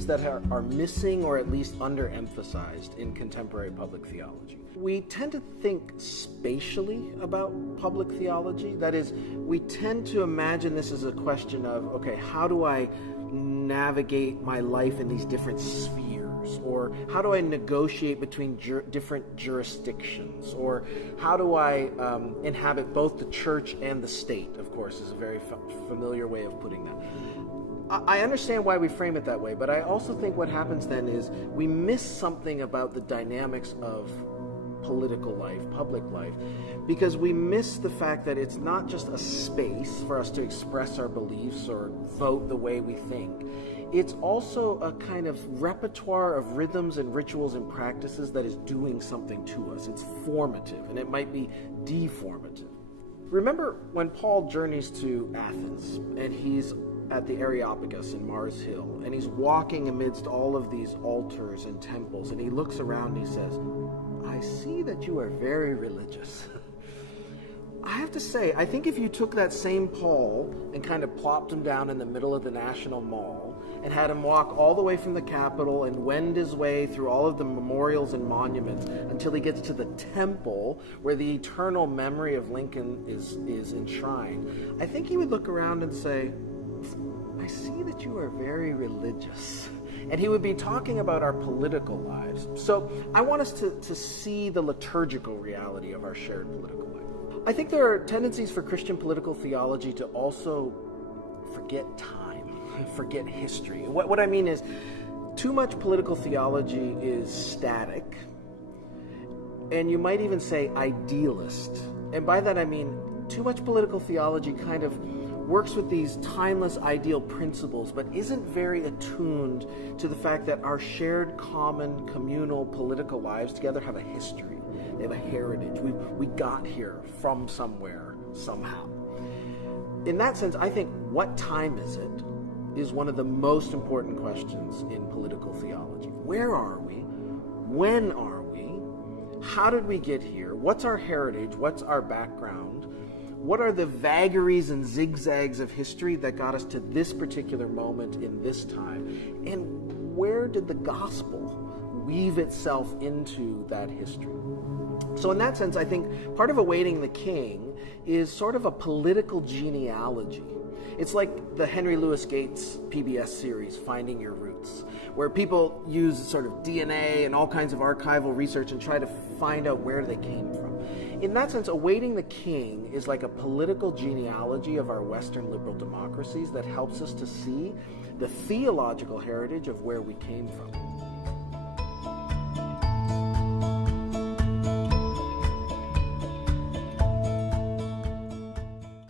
themes that are missing or at least underemphasized in contemporary public theology. We tend to think spatially about public theology. That is, we tend to imagine this as a question of, okay, how do I navigate my life in these different spheres? Or how do I negotiate between different jurisdictions? Or how do I inhabit both the church and the state, of course, is a very familiar way of putting that. I understand why we frame it that way, but I also think what happens then is we miss something about the dynamics of political life, public life, because we miss the fact that it's not just a space for us to express our beliefs or vote the way we think. It's also a kind of repertoire of rhythms and rituals and practices that is doing something to us. It's formative, and it might be deformative. Remember when Paul journeys to Athens, and he's at the Areopagus in Mars Hill, and he's walking amidst all of these altars and temples, and he looks around and he says, I see that you are very religious. I have to say, I think if you took that same Paul and kind of plopped him down in the middle of the National Mall and had him walk all the way from the Capitol and wend his way through all of the memorials and monuments until he gets to the temple where the eternal memory of Lincoln is enshrined, I think he would look around and say, I see that you are very religious. And he would be talking about our political lives. So I want us to see the liturgical reality of our shared political life. I think there are tendencies for Christian political theology to also forget time, forget history. What I mean is, too much political theology is static, and you might even say idealist. And by that I mean, too much political theology kind of works with these timeless ideal principles, but isn't very attuned to the fact that our shared common communal political lives together have a history. They have a heritage. We got here from somewhere, somehow. In that sense, I think what time is it is one of the most important questions in political theology. Where are we? When are we? How did we get here? What's our heritage? What's our background? What are the vagaries and zigzags of history that got us to this particular moment in this time? And where did the gospel weave itself into that history? So in that sense, I think part of Awaiting the King is sort of a political genealogy. It's like the Henry Louis Gates PBS series, Finding Your Roots, where people use sort of DNA and all kinds of archival research and try to find out where they came from. In that sense, Awaiting the King is like a political genealogy of our Western liberal democracies that helps us to see the theological heritage of where we came from.